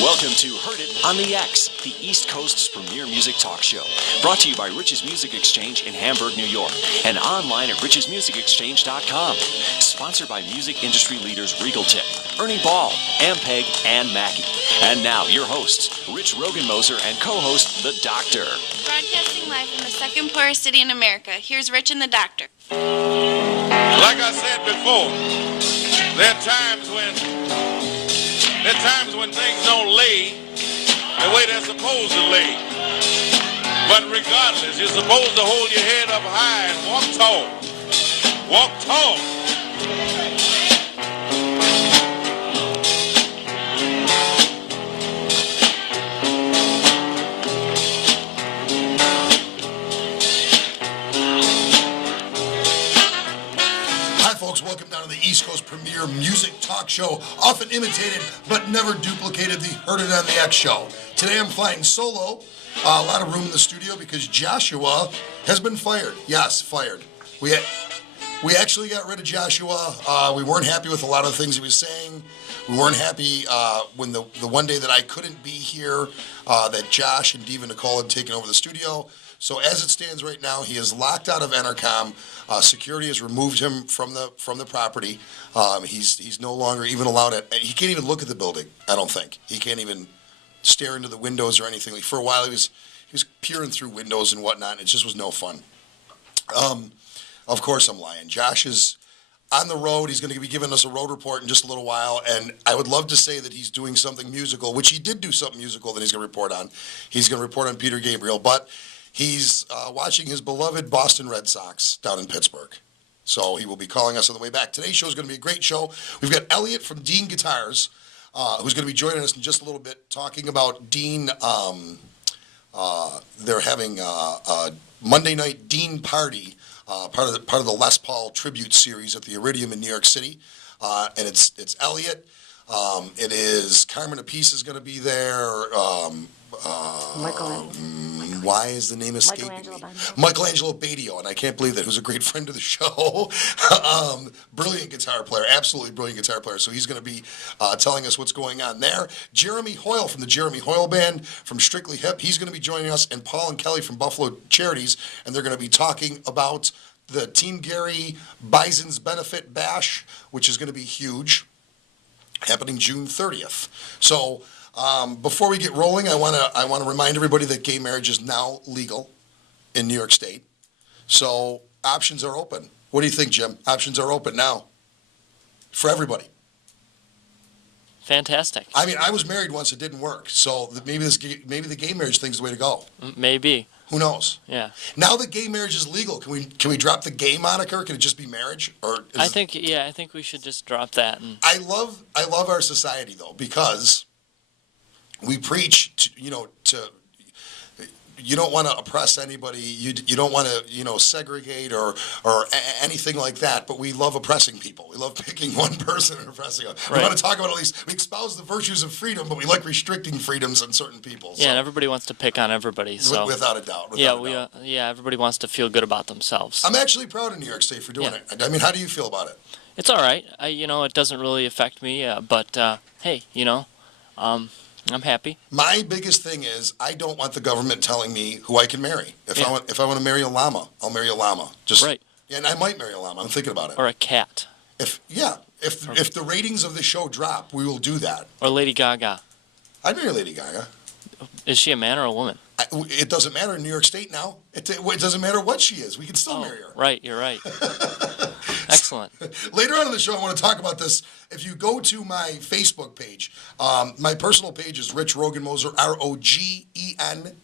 Welcome to Heard It on the X, the East Coast's premier music talk show. Brought to you by Rich's Music Exchange in Hamburg, New York, and online at richesmusicexchange.com. Sponsored by music industry leaders Regal Tip, Ernie Ball, Ampeg, and Mackie. And now, your hosts, Rich Rogenmoser and co-host The Doctor. Broadcasting live from the second poorest city in America, here's Rich and the Doctor. Like I said before, there are times when things don't lay the way they're supposed to lay. But regardless, you're supposed to hold your head up high and walk tall. Walk tall. Welcome down to the East Coast premier music talk show, often imitated but never duplicated, the Heard It on the X show. Today I'm flying solo, a lot of room in the studio because Joshua has been fired. Yes, fired. We actually got rid of Joshua. We weren't happy with a lot of the things he was saying. We weren't happy when the one day that I couldn't be here, that Josh and Diva Nicole had taken over the studio. So as it stands right now, he is locked out of Entercom. Security has removed him from the property. He's no longer even allowed it. He can't even look at the building. I don't think he can't even stare into the windows or anything. For a while, he was peering through windows and whatnot. It just was no fun. Of course, I'm lying. Josh is on the road. He's going to be giving us a road report in just a little while, and I would love to say that he's doing something musical, which he did do something musical that he's going to report on. He's going to report on Peter Gabriel, but he's watching his beloved Boston Red Sox down in Pittsburgh. So he will be calling us on the way back. Today's show is going to be a great show. We've got Elliot from Dean Guitars, who's going to be joining us in just a little bit, talking about Dean. They're having a Monday night Dean party, part of the Les Paul tribute series at the Iridum in New York City, and it's Elliot. It is Carmine Appice is going to be there. Why is the name escaping me? Angelo Batio, and I can't believe that. Who's a great friend of the show. Brilliant guitar player, absolutely brilliant guitar player. So he's going to be telling us what's going on there. Jeremy Hoyle from the Jeremy Hoyle Band from Strictly Hip, he's going to be joining us, and Paul and Kelly from Buffalo Charities, and they're going to be talking about the Team Gary Bison's Benefit Bash, which is going to be huge, happening June 30th. So before we get rolling, I want to remind everybody that gay marriage is now legal in New York State. So options are open. What do you think, Jim? Options are open now for everybody. Fantastic. I mean, I was married once; it didn't work. So maybe the gay marriage thing's the way to go. Maybe. Who knows? Yeah. Now that gay marriage is legal, can we drop the gay moniker? Can it just be marriage? Or I think we should just drop that. And I love our society though, because we preach to you don't want to oppress anybody. You don't want to segregate or anything like that. But we love oppressing people. We love picking one person and oppressing them. Right. We want to talk about at least we espouse the virtues of freedom, but we like restricting freedoms on certain people. Yeah, and everybody wants to pick on everybody. So without a doubt. Everybody wants to feel good about themselves. I'm actually proud of New York State for doing it. I mean, how do you feel about it? It's all right. It doesn't really affect me. But hey, I'm happy. My biggest thing is I don't want the government telling me who I can marry. If I want to marry a llama, I'll marry a llama. Right. And I might marry a llama. I'm thinking about it. Or a cat. If the ratings of the show drop, we will do that. Or Lady Gaga. I'd marry Lady Gaga. Is she a man or a woman? It doesn't matter in New York State now. It doesn't matter what she is. We can still marry her. Right, you're right. Excellent. Later on in the show, I want to talk about this. If you go to my Facebook page, my personal page is Rich Rogenmoser, Rogenmoser,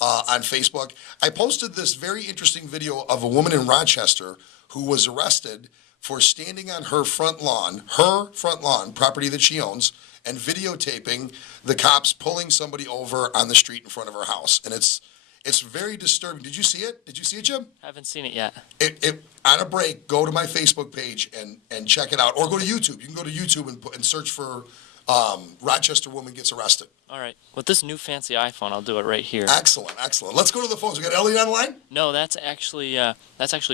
on Facebook. I posted this very interesting video of a woman in Rochester who was arrested for standing on her front lawn, property that she owns, and videotaping the cops pulling somebody over on the street in front of her house. And it's very disturbing. Did you see it? Did you see it, Jim? I haven't seen it yet. On a break, go to my Facebook page and check it out. Or go to YouTube. You can go to YouTube and search for Rochester woman gets arrested. All right. With this new fancy iPhone, I'll do it right here. Excellent, excellent. Let's go to the phones. We got Elliot on the line? No, that's actually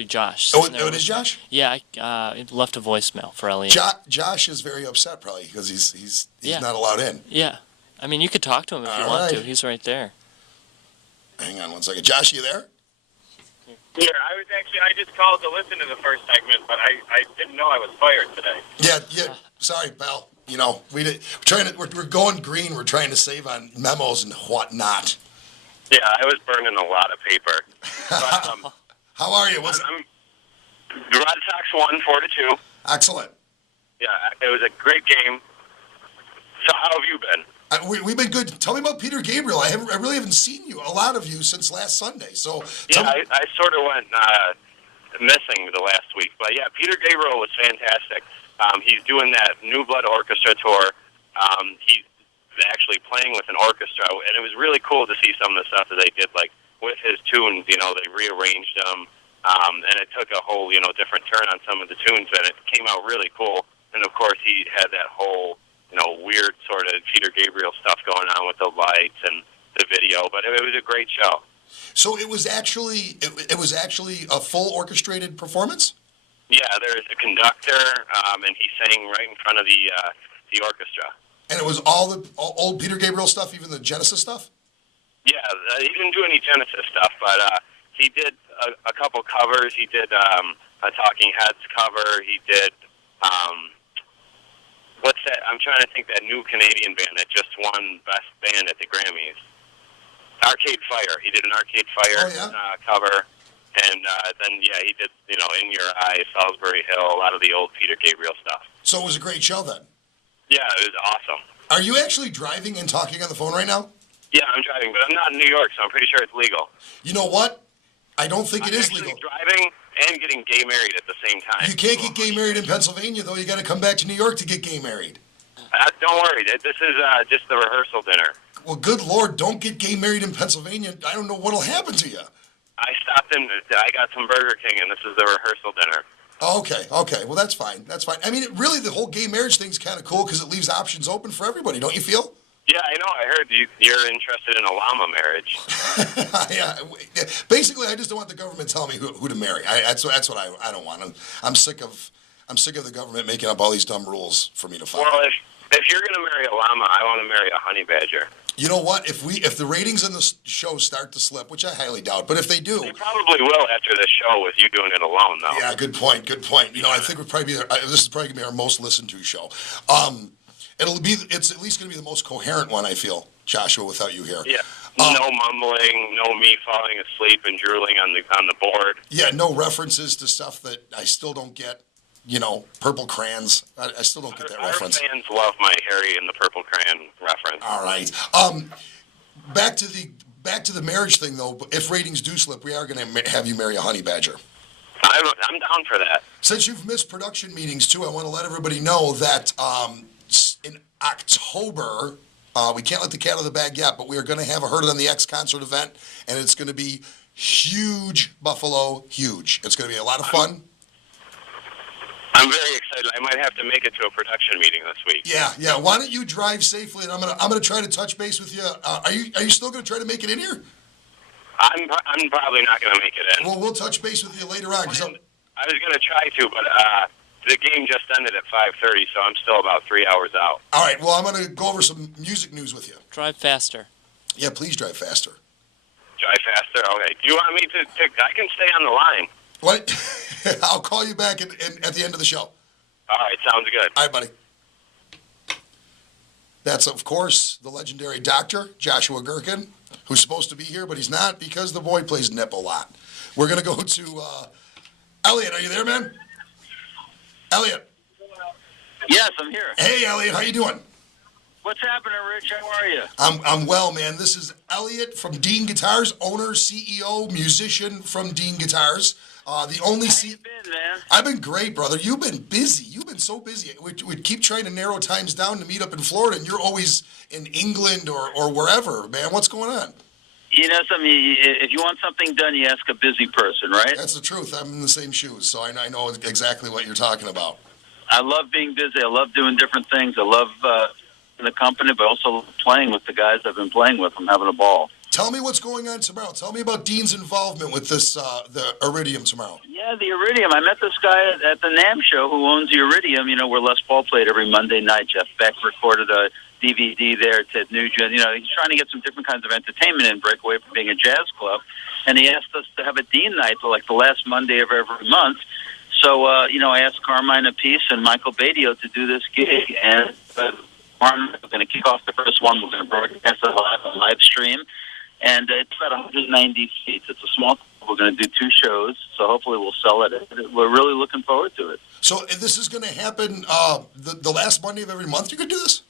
Josh. Oh, it is Josh? Yeah, I left a voicemail for Elliot. Josh is very upset probably because he's Yeah. not allowed in. Yeah. I mean, you could talk to him if you want to. He's right there. Hang on one second. Josh, you there? Here, I just called to listen to the first segment, but I didn't know I was fired today. Yeah. Sorry, pal. You know, we're going green. We're trying to save on memos and whatnot. Yeah, I was burning a lot of paper. But, How are you? the Red Sox won 4-2. Excellent. Yeah, it was a great game. So how have you been? We've been good. Tell me about Peter Gabriel. I really haven't seen a lot of you since last Sunday. So I sort of went missing the last week, but yeah, Peter Gabriel was fantastic. He's doing that New Blood Orchestra tour. He's actually playing with an orchestra, and it was really cool to see some of the stuff that they did, like with his tunes. You know, they rearranged them, and it took a whole different turn on some of the tunes, and it came out really cool. And of course, he had that whole weird sort of Peter Gabriel stuff going on with the lights and the video, but it was a great show. So it was actually a full orchestrated performance? Yeah, there's a conductor, and he sang right in front of the orchestra. And it was all the old Peter Gabriel stuff, even the Genesis stuff? Yeah, he didn't do any Genesis stuff, but he did a couple covers. He did a Talking Heads cover. He did what's that? I'm trying to think, that new Canadian band that just won Best Band at the Grammys. Arcade Fire. He did an Arcade Fire cover. And then, he did, In Your Eyes, Salisbury Hill, a lot of the old Peter Gabriel stuff. So it was a great show then? Yeah, it was awesome. Are you actually driving and talking on the phone right now? Yeah, I'm driving, but I'm not in New York, so I'm pretty sure it's legal. You know what? I don't think it is legal. I'm driving and getting gay married at the same time. You can't get gay married in Pennsylvania, though. You got to come back to New York to get gay married. Don't worry. This is just the rehearsal dinner. Well, good Lord, don't get gay married in Pennsylvania. I don't know what'll happen to you. I stopped in. I got some Burger King, and this is the rehearsal dinner. Okay. Well, that's fine. I mean, really, the whole gay marriage thing's kind of cool because it leaves options open for everybody, don't you feel? Yeah, I know. I heard you're interested in a llama marriage. Yeah. Basically, I just don't want the government telling me who to marry. That's what I don't want. I'm sick of the government making up all these dumb rules for me to follow. Well, if you're going to marry a llama, I want to marry a honey badger. You know what? If the ratings in the show start to slip, which I highly doubt, but if they do, they probably will after this show with you doing it alone, though. Yeah, good point. I think this is probably gonna be our most listened to show. It's at least gonna be the most coherent one, I feel, Joshua, without you here. Yeah. No mumbling, no me falling asleep and drooling on the board. Yeah, no references to stuff that I still don't get. Purple crayons. I still don't get that reference. Our fans love my Harry and the Purple Crayon reference. All right. Back to the marriage thing, though. If ratings do slip, we are going to have you marry a honey badger. I'm down for that. Since you've missed production meetings, too, I want to let everybody know that in October, we can't let the cat out of the bag yet, but we are going to have a Heard It on the X concert event, and it's going to be huge, Buffalo, huge. It's going to be a lot of fun. I'm very excited. I might have to make it to a production meeting this week. Yeah. Why don't you drive safely, and I'm gonna try to touch base with you. Are you still gonna try to make it in here? I'm probably not gonna make it in. Well, we'll touch base with you later on. I was gonna try to, but the game just ended at 5:30, so I'm still about 3 hours out. All right. Well, I'm gonna go over some music news with you. Drive faster. Yeah, please drive faster. Drive faster. Okay. Do you want me to? I can stay on the line. What? I'll call you back at the end of the show. All right, sounds good. All right, buddy. That's, of course, the legendary Dr. Joshua Gherkin, who's supposed to be here, but he's not because the boy plays nip a lot. We're going to go to Elliot. Are you there, man? Elliot. Yes, I'm here. Hey, Elliot. How you doing? What's happening, Rich? How are you? I'm well, man. This is Elliot from Dean Guitars, owner, CEO, musician from Dean Guitars. The only How you been, man? I've been great, brother. You've been busy. You've been so busy. We keep trying to narrow times down to meet up in Florida, and you're always in England or wherever, man. What's going on? You know something? If you want something done, you ask a busy person, right? That's the truth. I'm in the same shoes, so I know exactly what you're talking about. I love being busy. I love doing different things. I love the company, but also playing with the guys I've been playing with. I'm having a ball. Tell me what's going on tomorrow. Tell me about Dean's involvement with this, the Iridium tomorrow. Yeah, the Iridium. I met this guy at the NAMM show who owns the Iridium, where Les Paul played every Monday night. Jeff Beck recorded a DVD there, Ted Nugent. He's trying to get some different kinds of entertainment and break away from being a jazz club. And he asked us to have a Dean night, like the last Monday of every month. So, I asked Carmine Appice and Micheal Batio to do this gig. And we're going to kick off the first one. We're going to broadcast it live stream. And it's about 190 seats. It's a small club. We're going to do 2 shows, so hopefully we'll sell it. We're really looking forward to it. So this is going to happen the last Monday of every month? You could do this?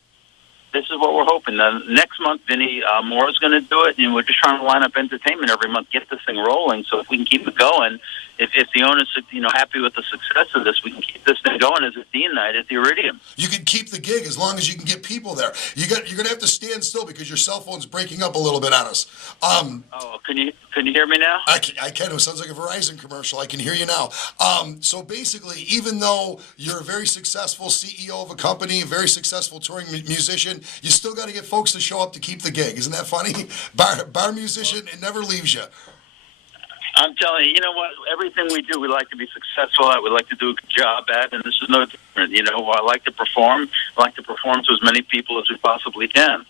This is what we're hoping. Next month, Vinny Moore is going to do it, and we're just trying to line up entertainment every month, get this thing rolling. So if we can keep it going, if the owners are happy with the success of this, we can keep this thing going as a Dean night at the Iridium. You can keep the gig as long as you can get people there. You're going to have to stand still because your cell phone's breaking up a little bit on us. Can you hear me now? I can. It sounds like a Verizon commercial. I can hear you now. So basically, even though you're a very successful CEO of a company, a very successful touring musician, you still got to get folks to show up to keep the gig. Isn't that funny? Bar musician, it never leaves you. I'm telling you, what? Everything we do, we like to be successful at. We like to do a good job at, and this is no different. I like to perform. I like to perform to as many people as we possibly can.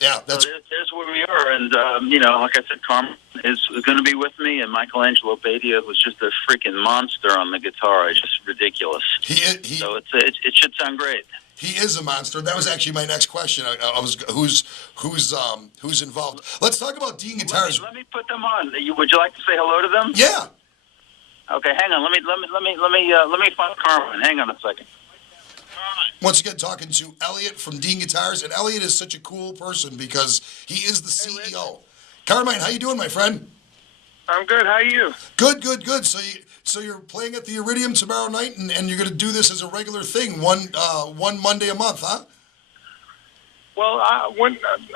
Yeah, that's. So there's where we are, and like I said, Carmen is going to be with me, and Angelo Batio was just a freaking monster on the guitar. It's just ridiculous. So it should sound great. He is a monster. That was actually my next question. I was who's involved. Let's talk about Dean guitars. Let me put them on. Would you like to say hello to them? Yeah. Okay, hang on. Let me find Carmen. Hang on a second. Once again, talking to Elliot from Dean Guitars, and Elliot is such a cool person because he is the CEO. Carmine, how you doing, my friend? I'm good. How are you? Good. So you're playing at the Iridium tomorrow night, and you're going to do this as a regular thing, one Monday a month, huh? Well,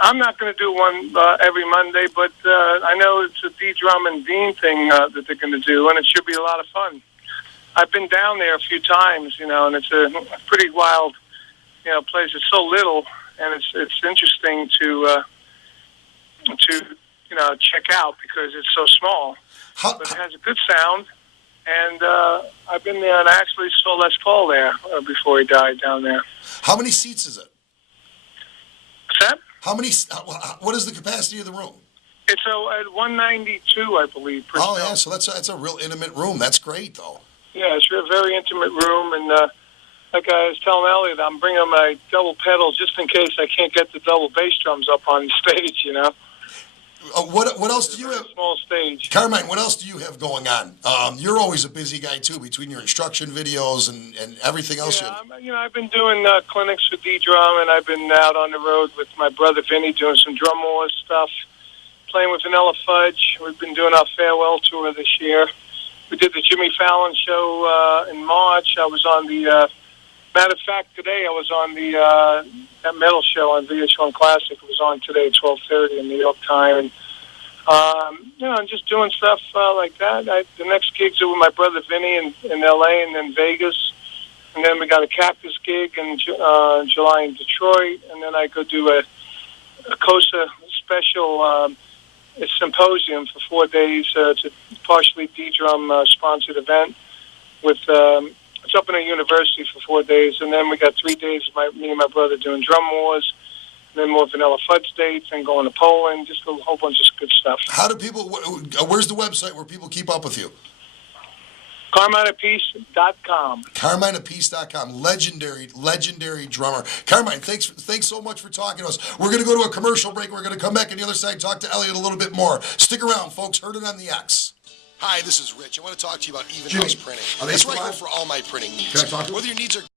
I'm not going to do one every Monday, but I know it's a D Drum and Dean thing that they're going to do, and it should be a lot of fun. I've been down there a few times, and it's a pretty wild, place. It's so little, and it's interesting to check out because it's so small. But it has a good sound, and I've been there, and I actually saw Les Paul there before he died down there. How many seats is it? What's that? How many? What is the capacity of the room? It's at 192, I believe. Oh yeah, so that's a real intimate room. That's great, though. Yeah, it's a very intimate room, and like I was telling Elliot, I'm bringing my double pedals just in case I can't get the double bass drums up on stage, What else do you have? Small stage. Carmine, what else do you have going on? You're always a busy guy, too, between your instruction videos and everything else. Yeah, I've been doing clinics for D-Drum, and I've been out on the road with my brother Vinny doing some drum wars stuff, playing with Vanilla Fudge. We've been doing our farewell tour this year. We did the Jimmy Fallon show in March. I was on the, matter of fact, today I was on that metal show on VH1 Classic. It was on today at 12:30 in New York time. And, I'm just doing stuff like that. The next gigs are with my brother Vinny in L.A. and then Vegas. And then we got a Cactus gig in July in Detroit. And then I go do a COSA special a symposium for 4 days. It's a partially D-Drum sponsored event with it's up in a university for 4 days, and then we got 3 days of me and my brother doing drum wars, and then more Vanilla Fudge dates, and going to Poland, just a whole bunch of good stuff. How do people? Where's the website where people keep up with you? CarmineAppice.com. CarmineAppice.com. Legendary drummer. Carmine, thanks so much for talking to us. We're going to go to a commercial break. We're going to come back on the other side and talk to Elliot a little bit more. Stick around, folks. Heard it on the X. Hi, this is Rich. I want to talk to you about Even House Printing. That's where I go for all my printing needs. Whether your needs are